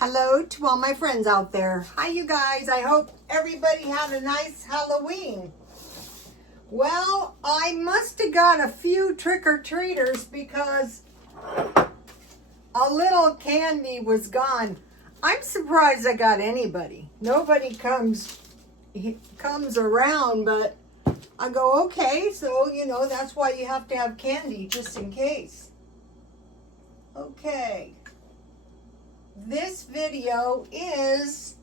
Hello to all my friends out there. Hi, you guys. I hope everybody had a nice Halloween. Well, I must have got a few trick-or-treaters because a little candy was gone. I'm surprised I got anybody. Nobody comes around, but I go, okay, so, that's why you have to have candy, just in case. Okay. This video is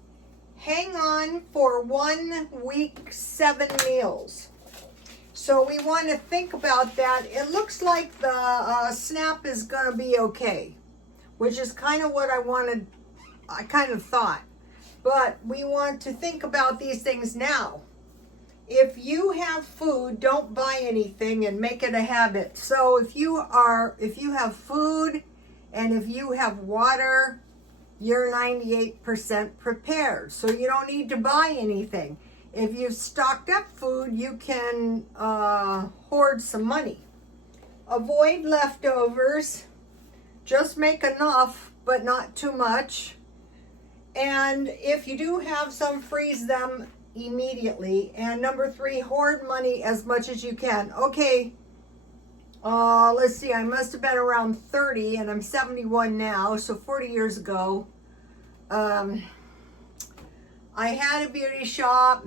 hang on for 1 week, 7 meals. So we want to think about that. It looks like the SNAP is going to be okay, which is kind of what I kind of thought. But we want to think about these things now. If you have food, don't buy anything and make it a habit. So if you have food and if you have water, you're 98% prepared. So you don't need to buy anything. If you've stocked up food, you can hoard some money. Avoid leftovers. Just make enough, but not too much. And if you do have some, freeze them immediately. And number 3, hoard money as much as you can. Okay, let's see, I must have been around 30 and I'm 71 now, so 40 years ago. I had a beauty shop.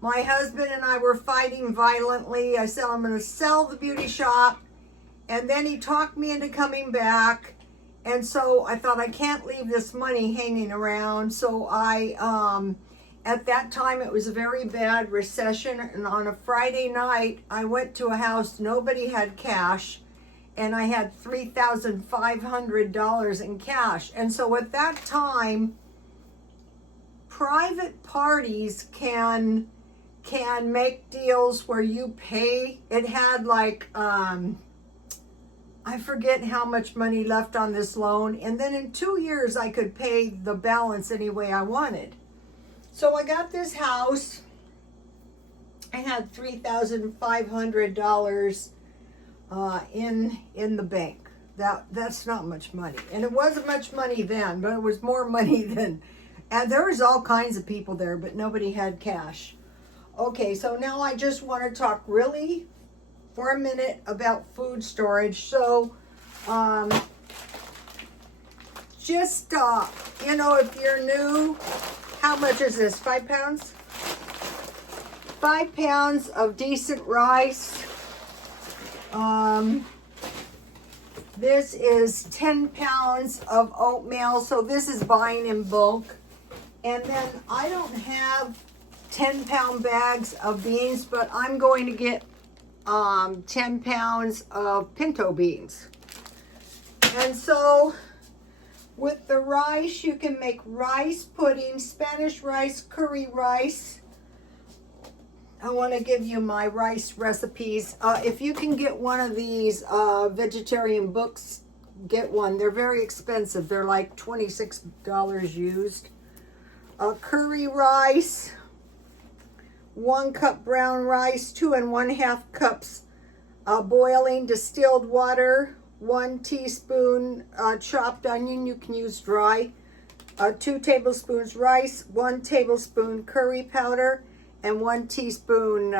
My husband and I were fighting violently. I said, I'm going to sell the beauty shop. And then he talked me into coming back. And so I thought, I can't leave this money hanging around. So at that time, it was a very bad recession. And on a Friday night, I went to a house, nobody had cash. And I had $3,500 in cash. And so at that time, private parties can make deals where you pay. It had like, I forget how much money left on this loan. And then in 2 years, I could pay the balance any way I wanted. So I got this house. I had $3,500 in the bank. That's not much money. And it wasn't much money then, but it was more money than, and there was all kinds of people there, but nobody had cash. Okay, so now I just want to talk really for a minute about food storage. So, if you're new, how much is this? 5 pounds? 5 pounds of decent rice. This is 10 pounds of oatmeal. So this is buying in bulk. And then I don't have 10-pound bags of beans, but I'm going to get 10 pounds of pinto beans. And so with the rice, you can make rice pudding, Spanish rice, curry rice. I want to give you my rice recipes. If you can get one of these vegetarian books, get one. They're very expensive. They're like $26 used. Curry rice, 1 cup brown rice, 2 1/2 cups boiling distilled water, 1 teaspoon chopped onion, you can use dry, 2 tablespoons rice, 1 tablespoon curry powder, and 1 teaspoon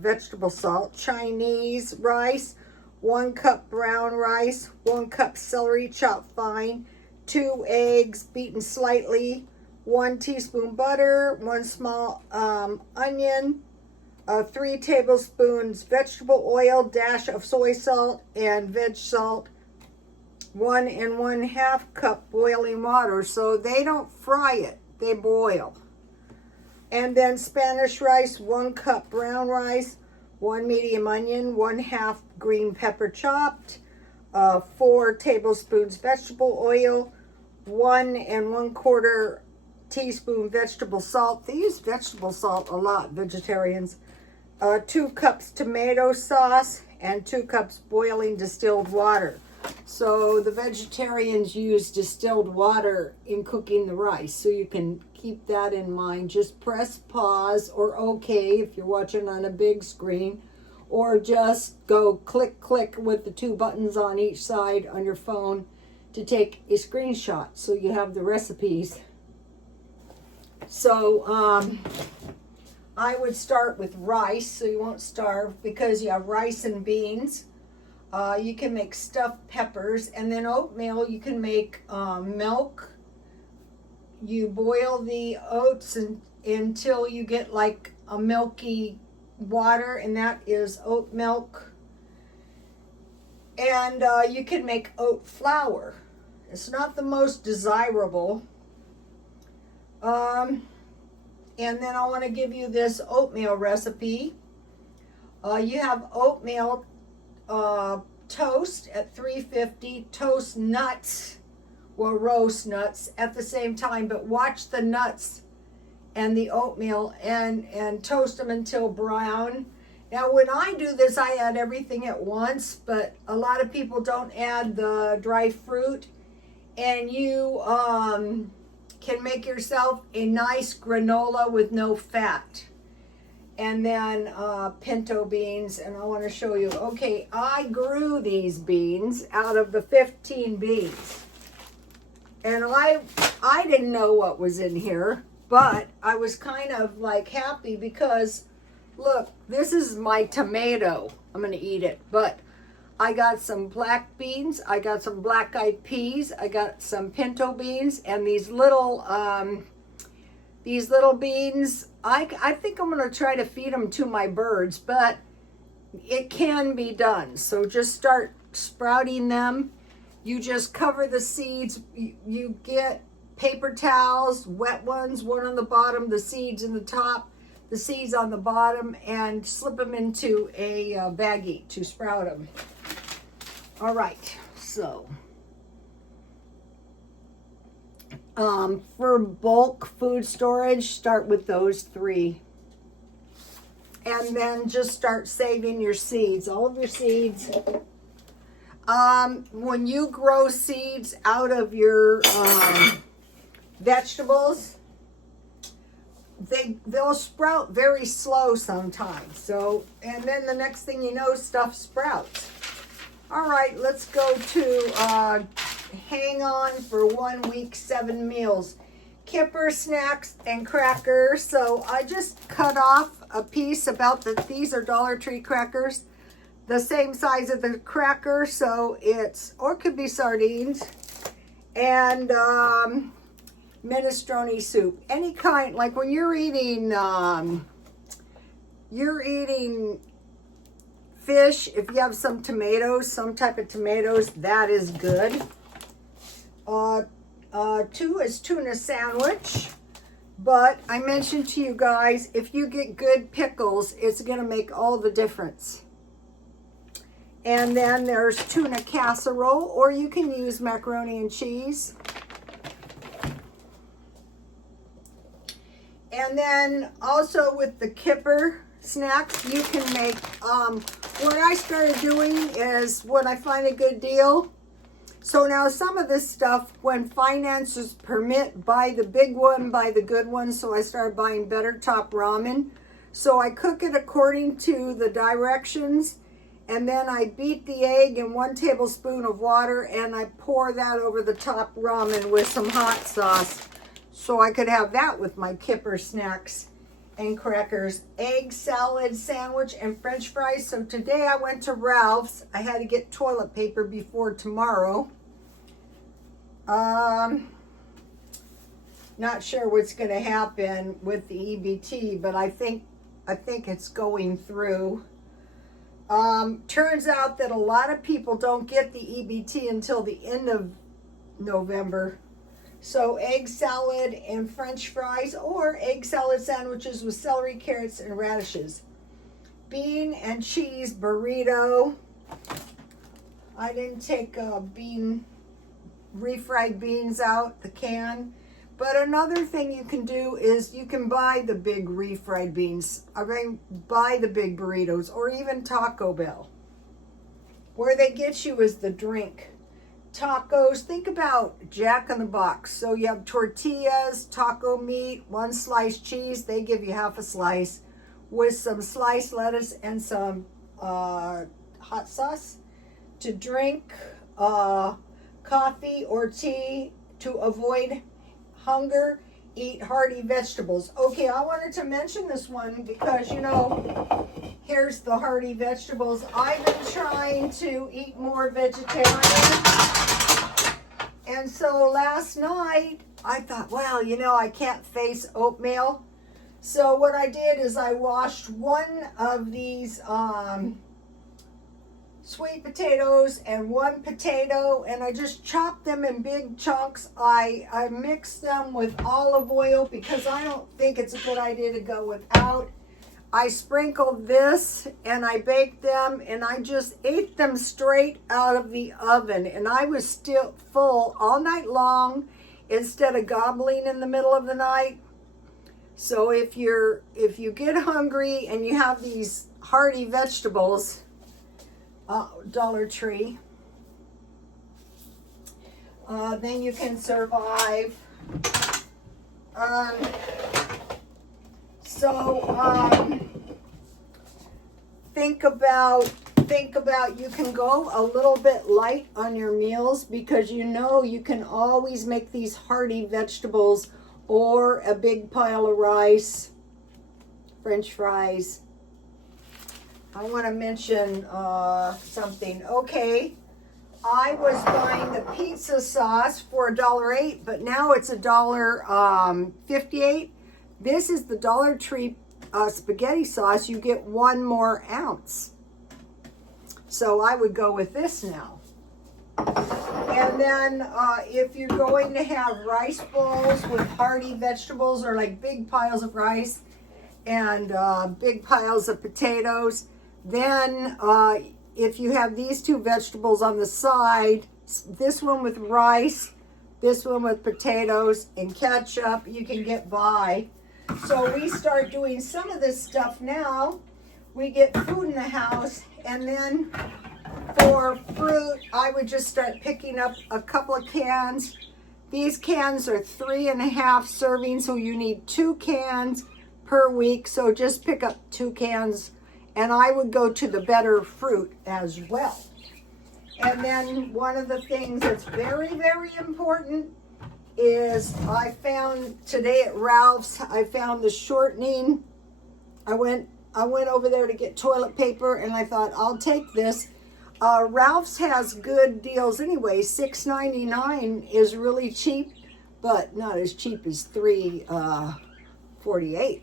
vegetable salt. Chinese rice, 1 cup brown rice, 1 cup celery chopped fine, 2 eggs beaten slightly, 1 teaspoon butter, 1 small onion, 3 tablespoons vegetable oil, dash of soy salt and veg salt, 1 1/2 cup boiling water. So they don't fry it, they boil. And then Spanish rice, 1 cup brown rice, 1 medium onion, 1/2 green pepper chopped, 4 tablespoons vegetable oil, 1 1/4 teaspoon vegetable salt. They use vegetable salt a lot, vegetarians. 2 cups tomato sauce, and 2 cups boiling distilled water. So the vegetarians use distilled water in cooking the rice, so you can keep that in mind. Just press pause or okay if you're watching on a big screen, or just go click, click with the 2 buttons on each side on your phone to take a screenshot so you have the recipes. So I would start with rice so you won't starve, because you have rice and beans. You can make stuffed peppers, and then oatmeal. You can make milk. You boil the oats until you get like a milky water, and that is oat milk. And you can make oat flour. It's not the most desirable. And then I want to give you this oatmeal recipe. You have oatmeal toast at 350, toast nuts, well, roast nuts at the same time, but watch the nuts and the oatmeal and toast them until brown. Now, when I do this, I add everything at once, but a lot of people don't add the dry fruit, and you can make yourself a nice granola with no fat. And then pinto beans, and I want to show you. Okay, I grew these beans out of the 15 beans. And I didn't know what was in here, but I was kind of like happy because, look, this is my tomato. I'm going to eat it, but I got some black beans, I got some black-eyed peas, I got some pinto beans, and these little beans. I think I'm going to try to feed them to my birds, but it can be done. So just start sprouting them. You just cover the seeds. You get paper towels, wet ones, one on the bottom, the seeds in the top, the seeds on the bottom, and slip them into a baggie to sprout them. All right, so for bulk food storage, start with those 3. And then just start saving your seeds, all of your seeds. When you grow seeds out of your vegetables, they'll sprout very slow sometimes. So, and then the next thing you know, stuff sprouts. All right, let's go to hang on for 1 week, 7 meals. Kipper snacks and crackers. So I just cut off a piece these are Dollar Tree crackers, the same size of the cracker. So or it could be sardines, and minestrone soup. Any kind, like when you're eating fish, if you have some tomatoes, some type of tomatoes, that is good. 2 is tuna sandwich. But I mentioned to you guys, if you get good pickles, it's going to make all the difference. And then there's tuna casserole, or you can use macaroni and cheese. And then also with the Kipper snacks, you can make, what I started doing is when I find a good deal. So now some of this stuff, when finances permit, buy the big one, buy the good one. So I started buying Better Top ramen. So I cook it according to the directions. And then I beat the egg in 1 tablespoon of water, and I pour that over the top ramen with some hot sauce. So I could have that with my Kipper snacks and crackers. Egg salad sandwich and French fries. So today I went to Ralph's. I had to get toilet paper before tomorrow. Not sure what's going to happen with the EBT, but I think it's going through. Turns out that a lot of people don't get the EBT until the end of November. So egg salad and French fries, or egg salad sandwiches with celery, carrots, and radishes. Bean and cheese burrito. I didn't take refried beans out the can. But another thing you can do is you can buy the big refried beans. I mean, buy the big burritos, or even Taco Bell. Where they get you is the drink. Tacos, think about Jack in the Box. So you have tortillas, taco meat, 1 sliced cheese. They give you half a slice with some sliced lettuce and some hot sauce. To drink, coffee or tea to avoid hunger. Eat hearty vegetables. Okay, I wanted to mention this one because, you know, here's the hearty vegetables. I've been trying to eat more vegetarian. And so last night, I thought, well, you know, I can't face oatmeal. So what I did is I washed one of these sweet potatoes and one potato, and I just chopped them in big chunks. I mixed them with olive oil because I don't think it's a good idea to go without. I sprinkled this and I baked them, and I just ate them straight out of the oven, and I was still full all night long instead of gobbling in the middle of the night. So if you get hungry and you have these hearty vegetables, Dollar Tree, then you can survive. Think about you can go a little bit light on your meals, because you know you can always make these hearty vegetables or a big pile of rice, French fries. I want to mention something. Okay, I was buying the pizza sauce for $1.08, but now it's $1.58. This is the Dollar Tree spaghetti sauce. You get 1 more ounce. So I would go with this now. And then if you're going to have rice bowls with hearty vegetables, or like big piles of rice and big piles of potatoes, then if you have these 2 vegetables on the side, this one with rice, this one with potatoes and ketchup, you can get by. So we start doing some of this stuff now. We get food in the house, and then for fruit, I would just start picking up a couple of cans. These cans are 3.5 servings, so you need 2 cans per week. So just pick up 2 cans, and I would go to the better fruit as well. And then one of the things that's very, very important is I found today at Ralph's, I found the shortening. I went over there to get toilet paper, and I thought, I'll take this. Ralph's has good deals anyway. $6.99 is really cheap, but not as cheap as $3.48.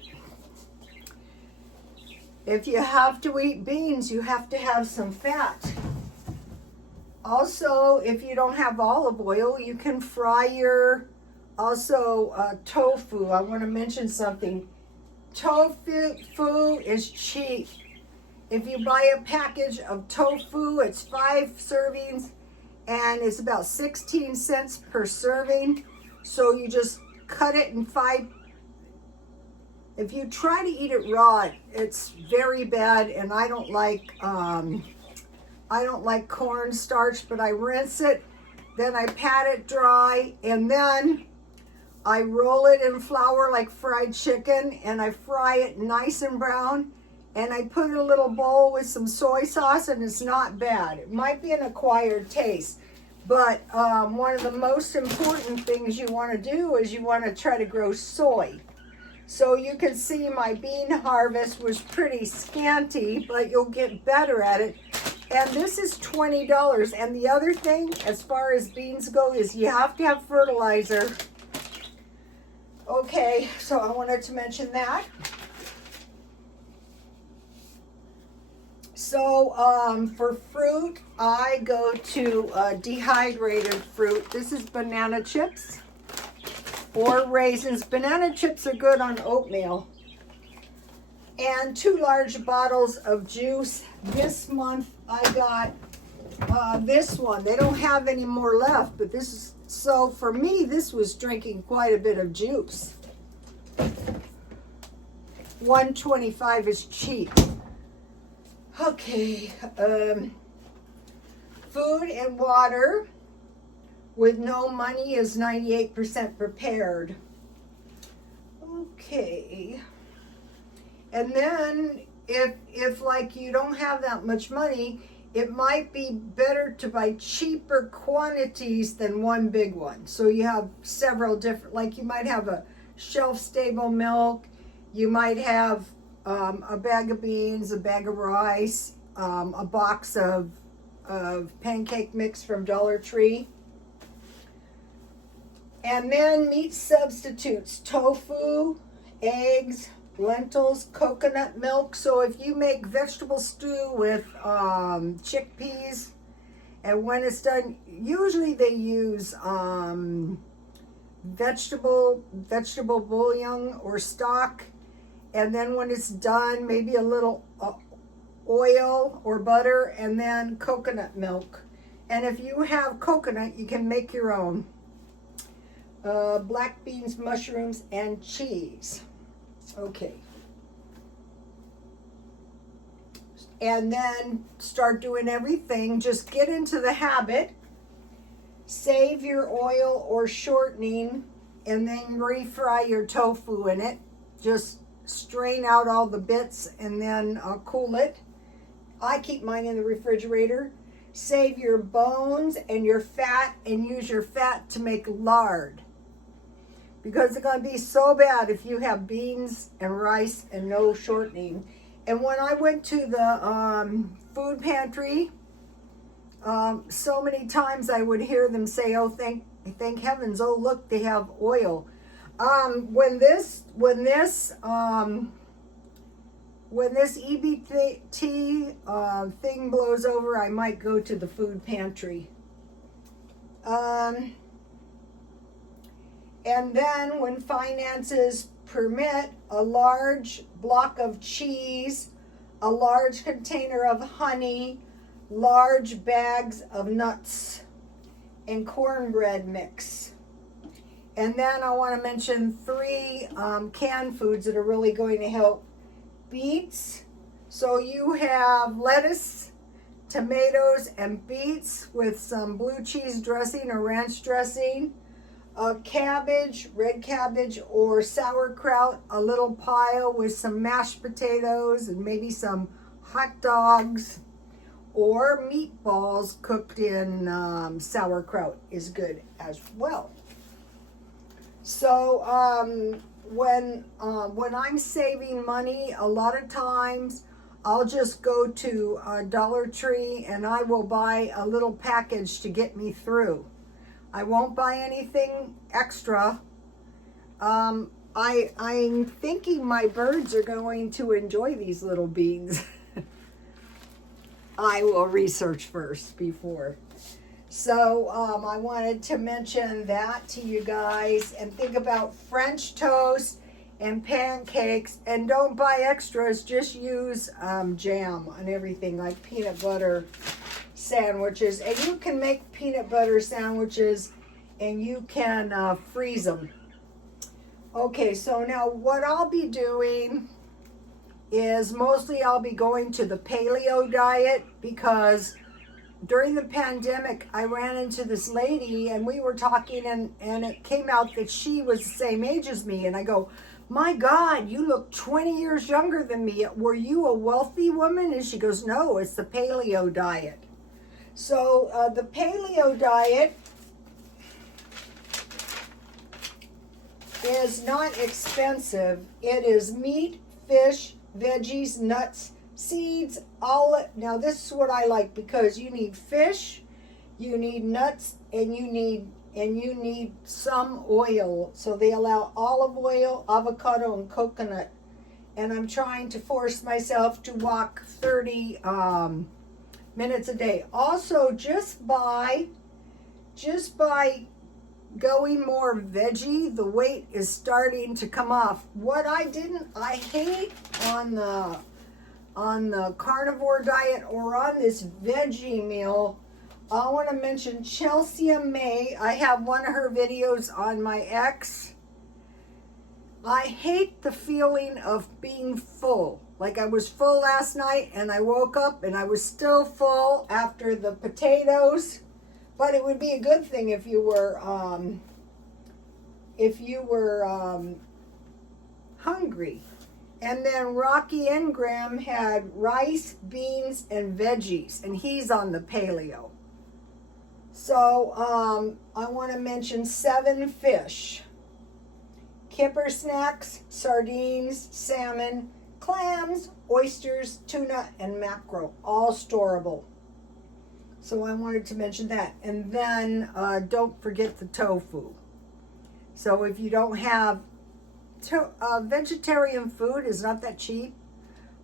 If you have to eat beans, you have to have some fat. Also, if you don't have olive oil, you can fry your tofu. I want to mention something. Tofu is cheap. If you buy a package of tofu, it's 5 servings, and it's about 16 cents per serving. So you just cut it in 5. If you try to eat it raw, it's very bad, and I don't like cornstarch, but I rinse it, then I pat it dry, and then I roll it in flour like fried chicken, and I fry it nice and brown, and I put in a little bowl with some soy sauce, and it's not bad. It might be an acquired taste, but one of the most important things you want to do is you want to try to grow soy. So you can see my bean harvest was pretty scanty, but you'll get better at it. And this is $20. And the other thing, as far as beans go, is you have to have fertilizer. Okay, so I wanted to mention that. So for fruit, I go to dehydrated fruit. This is banana chips or raisins. Banana chips are good on oatmeal. And 2 large bottles of juice. This month I got this one. They don't have any more left, but this is, so for me, this was drinking quite a bit of juice. $1.25 is cheap. Okay, food and water with no money is 98% prepared. Okay. And then if like you don't have that much money, it might be better to buy cheaper quantities than one big one. So you have several different, like you might have a shelf-stable milk, you might have a bag of beans, a bag of rice, a box of pancake mix from Dollar Tree. And then meat substitutes, tofu, eggs, lentils, coconut milk. So if you make vegetable stew with chickpeas, and when it's done, usually they use vegetable bouillon or stock, and then when it's done, maybe a little oil or butter, and then coconut milk. And if you have coconut, you can make your own. Black beans, mushrooms, and cheese. Okay. And then start doing everything. Just get into the habit. Save your oil or shortening, and then refry your tofu in it. Just strain out all the bits and then cool it. I keep mine in the refrigerator. Save your bones and your fat, and use your fat to make lard. Because it's going to be so bad if you have beans and rice and no shortening. And when I went to the food pantry, so many times I would hear them say, "Oh, thank heavens! Oh, look, they have oil." When this EBT thing blows over, I might go to the food pantry. And then when finances permit, a large block of cheese, a large container of honey, large bags of nuts, and cornbread mix. And then I want to mention 3 canned foods that are really going to help. Beets. So you have lettuce, tomatoes, and beets with some blue cheese dressing or ranch dressing. Cabbage, red cabbage, or sauerkraut, a little pile with some mashed potatoes and maybe some hot dogs, or meatballs cooked in sauerkraut is good as well. So when I'm saving money, a lot of times I'll just go to Dollar Tree and I will buy a little package to get me through. I won't buy anything extra. I'm thinking my birds are going to enjoy these little beans. I will research first before. So I wanted to mention that to you guys, and think about French toast and pancakes, and don't buy extras, just use jam on everything, like peanut butter sandwiches. And you can make peanut butter sandwiches and you can freeze them. Okay, so now what I'll be doing is mostly I'll be going to the paleo diet, because during the pandemic I ran into this lady and we were talking, and it came out that she was the same age as me, and I go, "My God, you look 20 years younger than me. Were you a wealthy woman?" And she goes, "No, it's the paleo diet." So the paleo diet is not expensive. It is meat, fish, veggies, nuts, seeds, olive. Now this is what I like, because you need fish, you need nuts, and you need some oil. So they allow olive oil, avocado, and coconut. And I'm trying to force myself to walk 30 minutes a day. Also, just by going more veggie, the weight is starting to come off. What I hate on the carnivore diet or on this veggie meal, I want to mention Chelsea May. I have one of her videos on my X. I hate the feeling of being full. Like I was full last night and I woke up and I was still full after the potatoes. But it would be a good thing if you were hungry. And then Rocky Ingram had rice, beans, and veggies, and he's on the paleo. So I want to mention 7 fish. Kipper snacks, sardines, salmon, clams, oysters, tuna, and mackerel, all storable. So I wanted to mention that. And then don't forget the tofu. So if you don't have vegetarian food is not that cheap.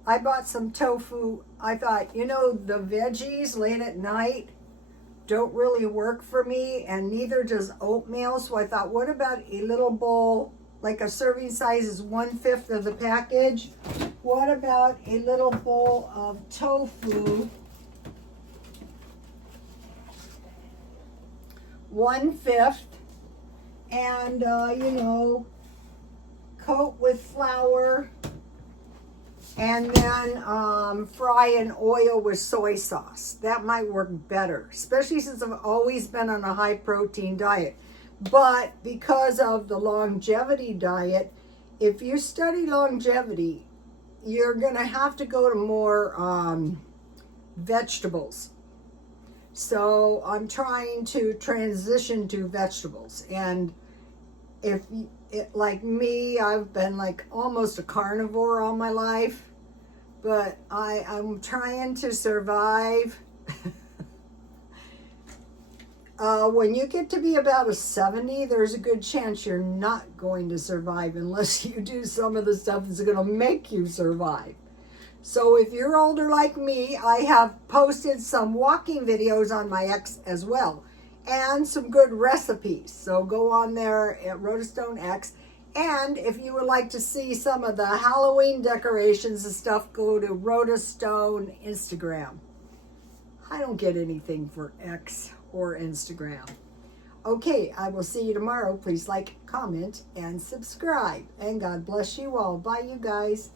I bought some tofu. I thought, you know, the veggies late at night don't really work for me, and neither does oatmeal. So I thought, what about a little bowl, like a serving size is 1/5 of the package. What about a little bowl of tofu, 1/5, and you know, coat with flour, and then fry in oil with soy sauce. That might work better, especially since I've always been on a high protein diet. But because of the longevity diet, if you study longevity, you're gonna have to go to more vegetables. So I'm trying to transition to vegetables. And if like me, I've been like almost a carnivore all my life, but I'm trying to survive. When you get to be about a 70, there's a good chance you're not going to survive unless you do some of the stuff that's going to make you survive. So if you're older like me, I have posted some walking videos on my X as well, and some good recipes. So go on there at Rotastone X. And if you would like to see some of the Halloween decorations and stuff, go to Rotastone Instagram. I don't get anything for X or Instagram. Okay, I will see you tomorrow. Please like, comment, and subscribe. And God bless you all. Bye, you guys.